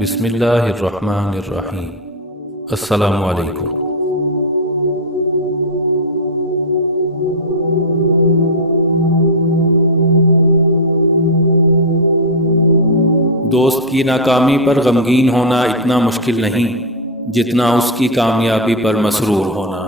بسم اللہ الرحمن الرحیم۔ السلام علیکم۔ دوست کی ناکامی پر غمگین ہونا اتنا مشکل نہیں جتنا اس کی کامیابی پر مسرور ہونا۔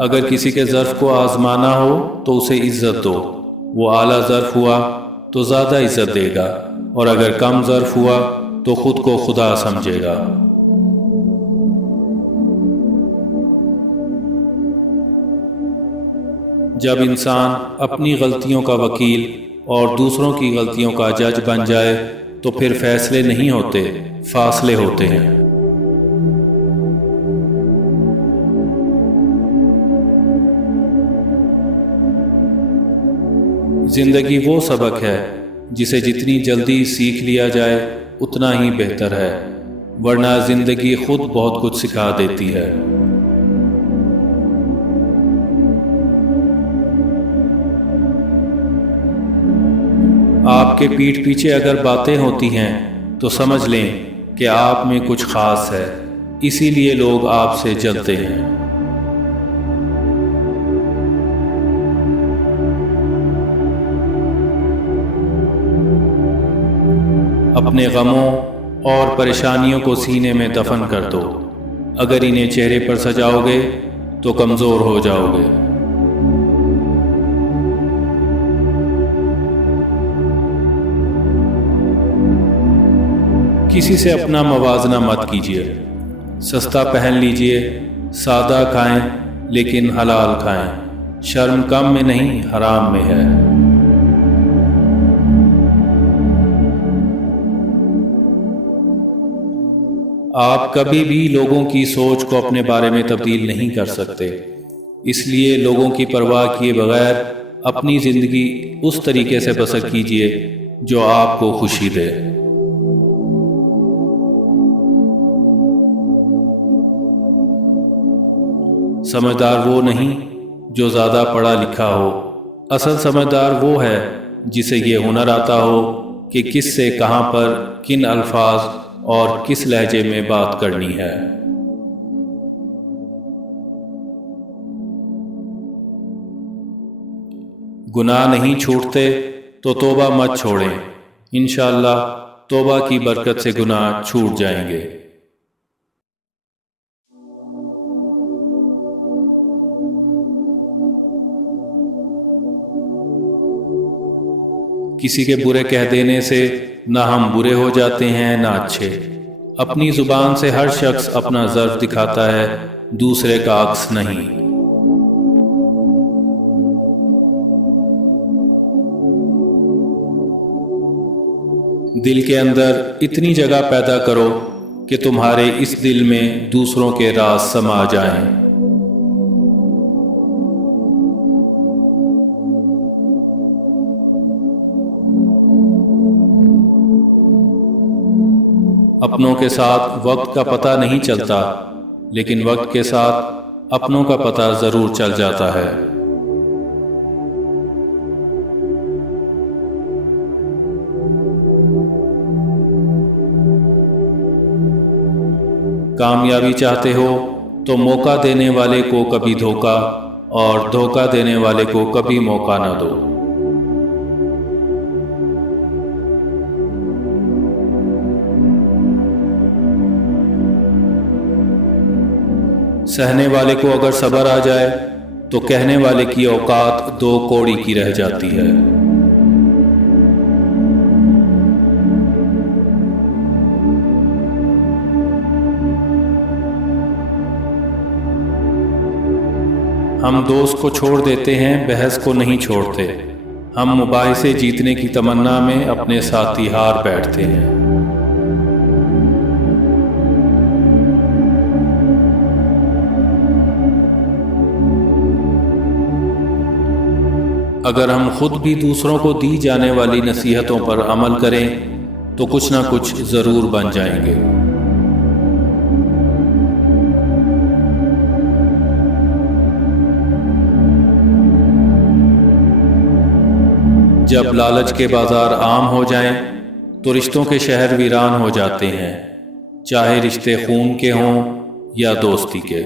اگر کسی کے ظرف کو آزمانا ہو تو اسے عزت دو، وہ اعلیٰ ظرف ہوا تو زیادہ عزت دے گا، اور اگر کم ظرف ہوا تو خود کو خدا سمجھے گا۔ جب انسان اپنی غلطیوں کا وکیل اور دوسروں کی غلطیوں کا جج بن جائے تو پھر فیصلے نہیں ہوتے، فاصلے ہوتے ہیں۔ زندگی وہ سبق ہے جسے جتنی جلدی سیکھ لیا جائے اتنا ہی بہتر ہے، ورنہ زندگی خود بہت کچھ سکھا دیتی ہے۔ آپ کے پیٹھ پیچھے اگر باتیں ہوتی ہیں تو سمجھ لیں کہ آپ میں کچھ خاص ہے، اسی لیے لوگ آپ سے جلتے ہیں۔ اپنے غموں اور پریشانیوں کو سینے میں دفن کر دو، اگر انہیں چہرے پر سجاؤ گے تو کمزور ہو جاؤ گے۔ کسی سے اپنا موازنہ مت کیجیے، سستا پہن لیجیے، سادہ کھائیں لیکن حلال کھائیں، شرم کم میں نہیں حرام میں ہے۔ آپ کبھی بھی لوگوں کی سوچ کو اپنے بارے میں تبدیل نہیں کر سکتے، اس لیے لوگوں کی پرواہ کیے بغیر اپنی زندگی اس طریقے سے بسر کیجیے جو آپ کو خوشی دے۔ سمجھدار وہ نہیں جو زیادہ پڑھا لکھا ہو، اصل سمجھدار وہ ہے جسے یہ ہنر آتا ہو کہ کس سے کہاں پر کن الفاظ اور کس لہجے میں بات کرنی ہے۔ گناہ نہیں چھوٹتے تو توبہ مت چھوڑیں، انشاءاللہ توبہ کی برکت سے گناہ چھوٹ جائیں گے۔ کسی کے برے کہہ دینے سے نہ ہم برے ہو جاتے ہیں نہ اچھے۔ اپنی زبان سے ہر شخص اپنا ضعف دکھاتا ہے، دوسرے کا عکس نہیں۔ دل کے اندر اتنی جگہ پیدا کرو کہ تمہارے اس دل میں دوسروں کے راز سما جائیں۔ اپنوں کے ساتھ وقت کا پتہ نہیں چلتا، لیکن وقت کے ساتھ اپنوں کا پتہ ضرور چل جاتا ہے۔ کامیابی چاہتے ہو تو موقع دینے والے کو کبھی دھوکا اور دھوکا دینے والے کو کبھی موقع نہ دو۔ سہنے والے کو اگر صبر آ جائے تو کہنے والے کی اوقات دو کوڑی کی رہ جاتی ہے۔ ہم دوست کو چھوڑ دیتے ہیں، بحث کو نہیں چھوڑتے۔ ہم مباحثے جیتنے کی تمنا میں اپنے ساتھی ہار بیٹھتے ہیں۔ اگر ہم خود بھی دوسروں کو دی جانے والی نصیحتوں پر عمل کریں تو کچھ نہ کچھ ضرور بن جائیں گے۔ جب لالچ کے بازار عام ہو جائیں تو رشتوں کے شہر ویران ہو جاتے ہیں، چاہے رشتے خون کے ہوں یا دوستی کے۔